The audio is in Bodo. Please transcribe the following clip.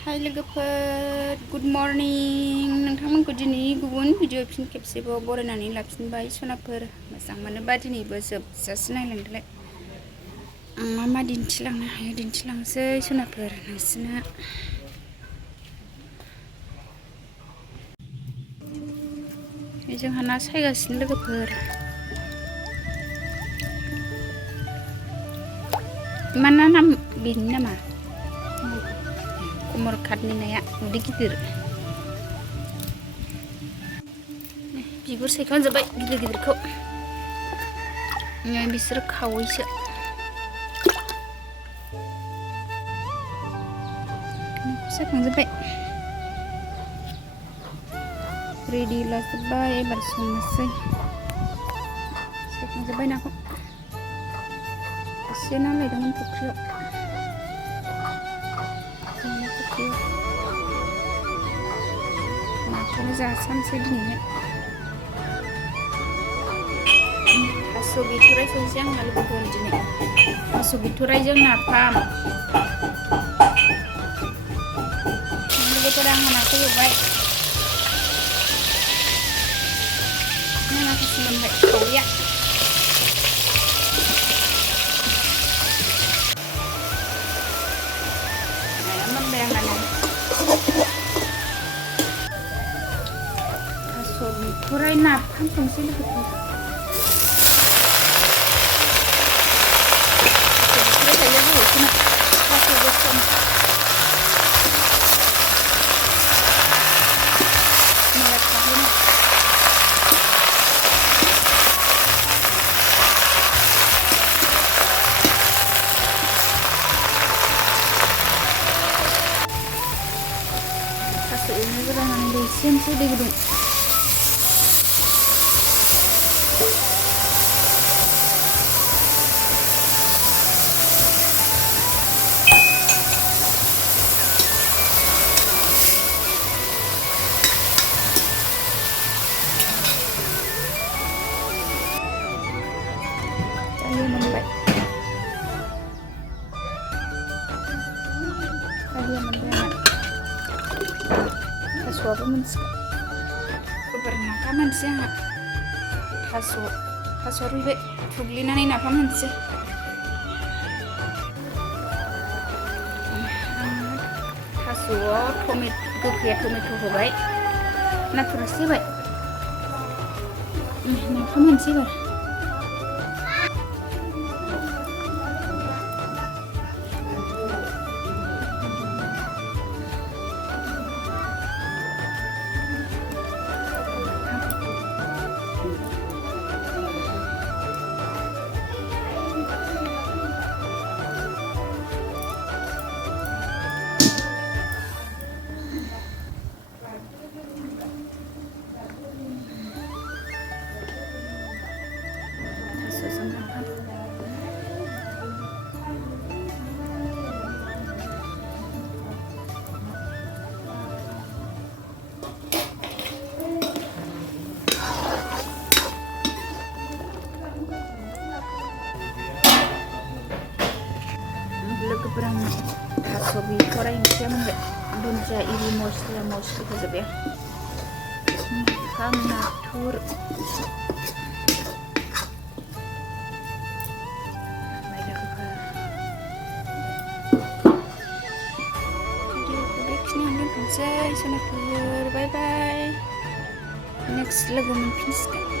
हाय लोगोफोर गुड मर्निं नोंथांमोनखौ दिनै गुबुन भिडिअ फिन खेबसेबाव बरायनानै लाफिनबाय सनाफोर मोजां मोनोबा दिनैबो जोबजासे नायलांदोलाय आं मा दिन्थिलांनो हायो दिन्थिलांसै सनाफोर नोंसोरनो जोंहा ना सायगासिनो लोगोफोर मा ना नाम बेनि नामा कमर काटनि नाया उदै गिदिर बिगुर सायखांजोब्बाय गिदिर गिदिरखौ बिसोरो खावैसो सायखांजोब्बाय रेडि लाजोब्बाय एबार संनोसै सायखांजोब्बाय नाखौ एसे ना लायदोंमोन फुख्रियाव नाखौनो जासामसै दिनैहाय थास' बिथ'राइ संसै आंना लोगोफोर दिनै थास' बिथ'राइजों नाफाम लोगोफोर आंहा नाखौ एवबाय माखासे मोनबाय खावैया मोनबाय आंना थास' बिथ'राइ नाफाम संसै लोगोफोर थास' एवनो गोरानानै एसेनोसै दै गुदुं दायो मोनबाय थास'आबो मोनसिगोन गोबोर नाफाम मोनसै आंहा थास' रुइबाय थुग्लिनानै नाफाम मोनसै थास'आव गोखैया टमेट' होबाय नाथुरासो होबाय नाफाम मोनसै एबार लोगोफोर आं थास' बिथ'राइ ओंख्रिया मोनबाय दुन्दिया इरि मस्ला मस्लि होजोब्बाय नाफाम नाथुर भिडिअखौ बेखिनियावनो दोनथ'नोसै सनाफोर बाय बाय नेक्स्ट लोगो मोनफिनसिगोन